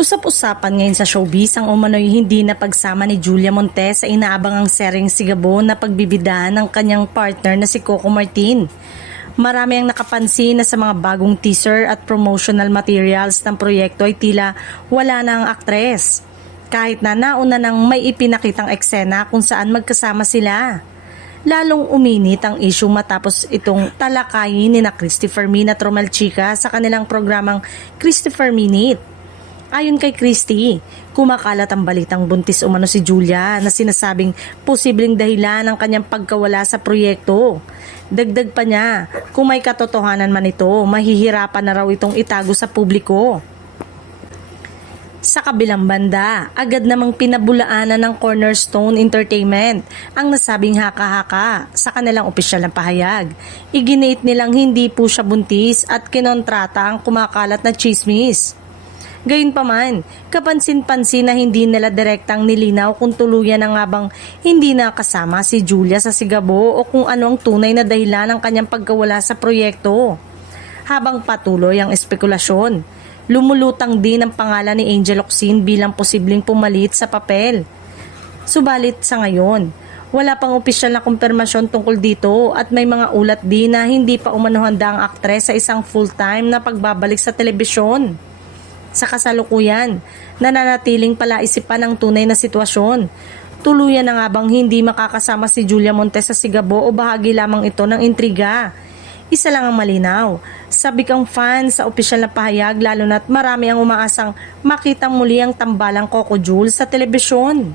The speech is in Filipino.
Usap-usapan ngayon sa showbiz ang umano'y hindi na pagsama ni Julia Montes sa inaabangang seryeng Sigabo na pagbibidahan ng kanyang partner na si Coco Martin. Marami ang nakapansin na sa mga bagong teaser at promotional materials ng proyekto ay tila wala na ang aktres. Kahit na nauna nang may ipinakitang eksena kung saan magkasama sila. Lalong uminit ang issue matapos itong talakayin ni na Christopher Min at Romel Chica sa kanilang programang Christopher Minute. Ayon kay Christy, kumakalat ang balitang buntis umano si Julia na sinasabing posibleng dahilan ng kanyang pagkawala sa proyekto. Dagdag pa niya, kung may katotohanan man ito, mahihirapan na raw itong itago sa publiko. Sa kabilang banda, agad namang pinabulaanan ng Cornerstone Entertainment ang nasabing haka-haka sa kanilang opisyal na pahayag. Iginiit nilang hindi po siya buntis at kinontrata ang kumakalat na chismis. Gayunpaman, kapansin-pansin na hindi nila direktang nilinaw kung tuluyan na nga bang hindi nakasama si Julia sa Sigabo o kung ano ang tunay na dahilan ng kanyang pagkawala sa proyekto. Habang patuloy ang espekulasyon, lumulutang din ang pangalan ni Angel Locsin bilang posibleng pumalit sa papel. Subalit sa ngayon, wala pang opisyal na kumpirmasyon tungkol dito at may mga ulat din na hindi pa umano handa ang aktres sa isang full-time na pagbabalik sa telebisyon. Sa kasalukuyan, nananatiling palaisipan ang tunay na sitwasyon. Tuluyan na nga bang hindi makakasama si Julia Montes sa Sigabo o bahagi lamang ito ng intriga? Isa lang ang malinaw, sabik ang fans sa opisyal na pahayag lalo na't marami ang umaasang makita muli ang tambalang Coco Jules sa telebisyon.